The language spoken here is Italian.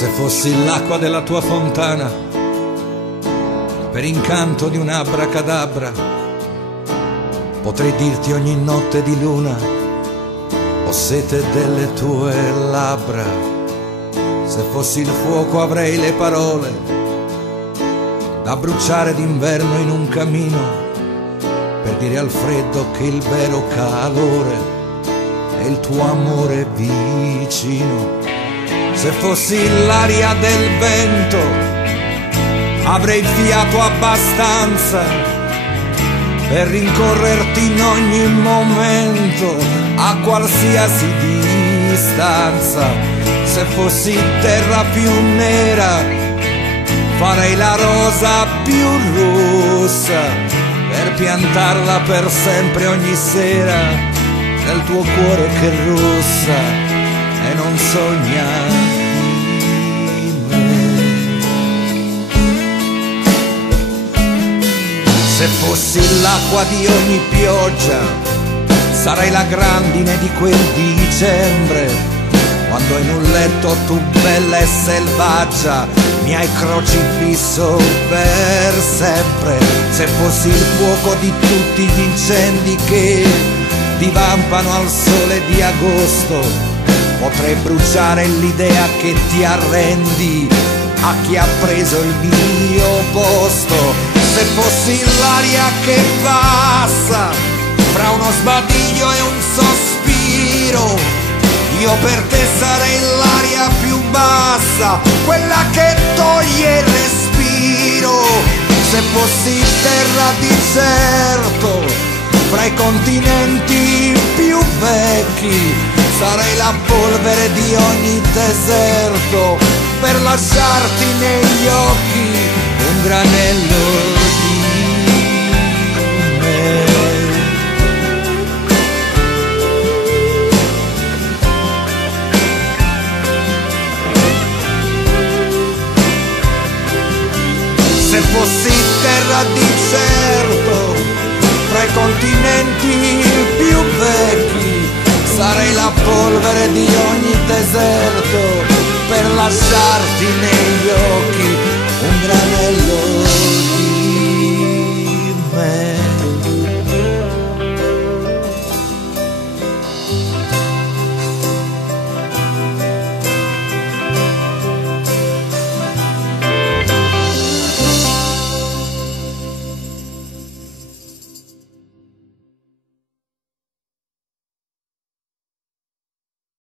Se fossi l'acqua della tua fontana, per incanto di un'abracadabra, potrei dirti ogni notte di luna, ho sete delle tue labbra. Se fossi il fuoco avrei le parole da bruciare d'inverno in un camino, per dire al freddo che il vero calore è il tuo amore vicino. Se fossi l'aria del vento avrei fiato abbastanza per rincorrerti in ogni momento a qualsiasi distanza. Se fossi terra più nera farei la rosa più rossa per piantarla per sempre ogni sera nel tuo cuore che russa e non sogna di me. Se fossi l'acqua di ogni pioggia sarei la grandine di quel dicembre, quando in un letto tu bella e selvaggia mi hai crocifisso per sempre. Se fossi il fuoco di tutti gli incendi che divampano al sole di agosto, potrei bruciare l'idea che ti arrendi a chi ha preso il mio posto. Se fossi l'aria che passa fra uno sbadiglio e un sospiro, io per te sarei l'aria più bassa, quella che toglie il respiro. Se fossi terra di certo fra i continenti più vecchi, sarei la polvere di ogni deserto per lasciarti negli occhi un granello di me. Se fossi terra di certo fra i continenti più vecchi, sarei la polvere di ogni deserto per lasciarti negli occhi